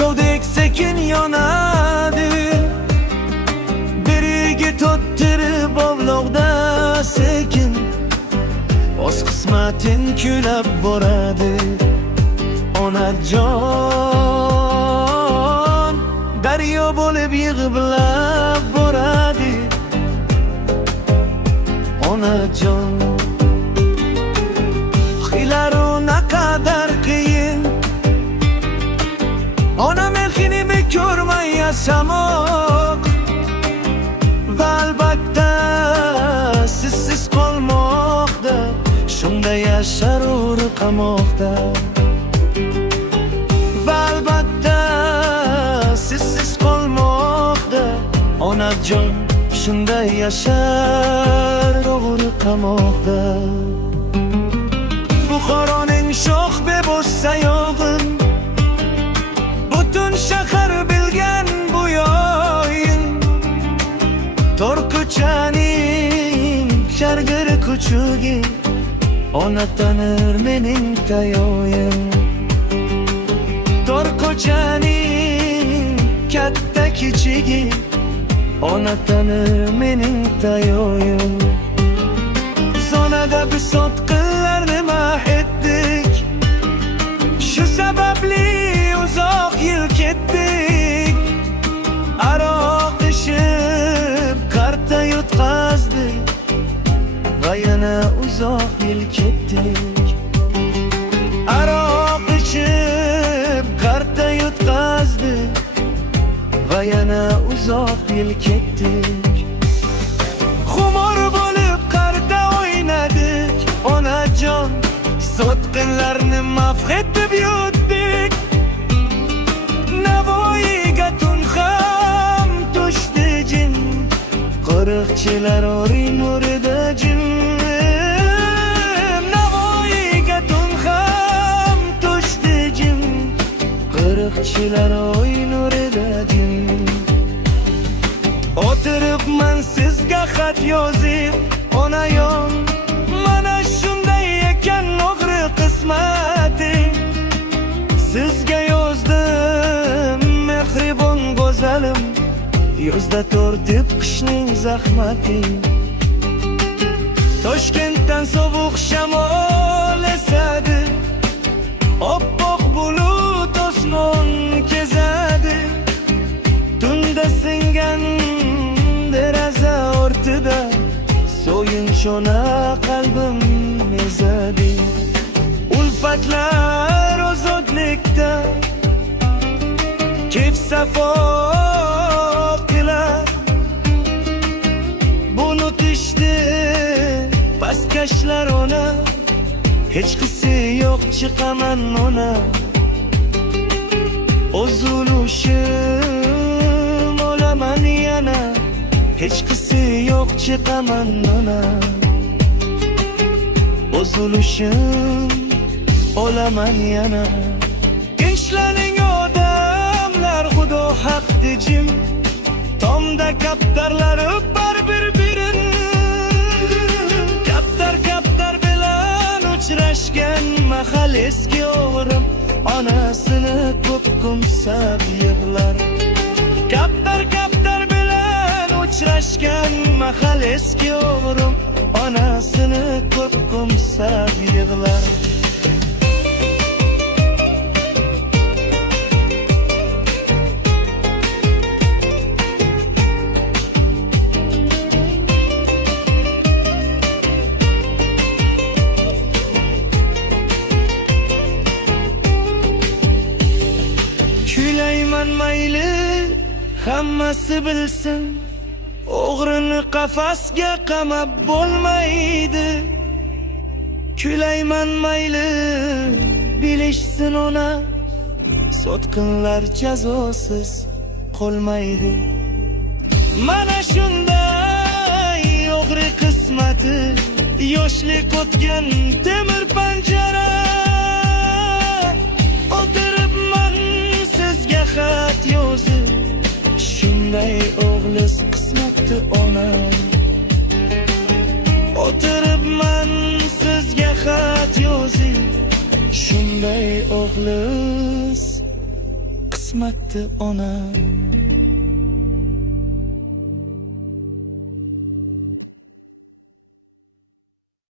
shovdek sekin yonadi. Biriga tottirib ovloqda sekin o'z qismatin kulab boradi. Onajon daryo bo'lib yig'ilab boradi. Onajon xilaru naqadar qiyin, ona mehrini ko'rmay yashamoq va albatta sizsiz qolmoqda. Shunda yashar qamoqda va albatta sizsiz qolmoqda. Onajon shunda yashar qamoqda. Buxoroning sho'x bebosh sayog'in butun shahar bilgan bu yo'yin. Tor ko'chaning shargir kuchugi ona tanir mening tayoyim. Tor ko'chaning katta kichigi ona tanir mening tayoyim. Zonada bisot qillarni mahetdik, shu sababli uzoq yil ketdik. Aroq ishib qarta yutqazdik va yana uzoq yil ketdik. Aroq ishib qarta yutqazdik va yana uzoq yil ketdik. Xumor bo'lib qarta o'ynadik. Onajon sotqinlarni mafq etib yutdik. Navoiyga tun ham tushdi jin, qo'riqchilar o'rin nurida jin. Navoiyga tun ham tushdi jin, qo'riqchilar o'rin nurida jin. O'tiribman sizga xat yozib, onayon mana shunday ekan o'g'ri qismating. Sizga yozdim mehribon go'zalim, yozda tortib qishning zahmating. Toshkentdan sovuq shamol esadi, oppoq bulut osmon kezadi. Tunda singan deraza ortida so'yinchona qalbim ezadi. Ulfatlar ozodlikda kayf safo qilar. Bunutishdi pastkashlar ona, hech qisi yo'q chiqaman ona. O'zulushim olaman yana, hech qisi yo'q chiqaman ona. O'zulushim olaman yana. Gençlerin odamlar xudo haq dejim, tomda kaptarlar o'par bir-birin. Kaptar bilan uchrashgan mahal eski o'g'rim onasini ko'p qo'msab yig'lar. Kaptar bilan uchrashgan mahal eski o'g'rim onasini ko'p qo'msab yig'lar. Kulayman mayli hammasi bilsin, o'g'rini qafasga qamab bo'lmaydi. Kulayman mayli bilishsin ona, sotqinlar jazosiz qolmaydi. Mana shunday o'g'ri qismati, yoshlik o'tgan temir panjara. O'tiribman sizga xat yozib, shunday o'g'lis qismatdi ona. O'tiribman sizga xat yozib, shunday o'g'lis qismatdi ona.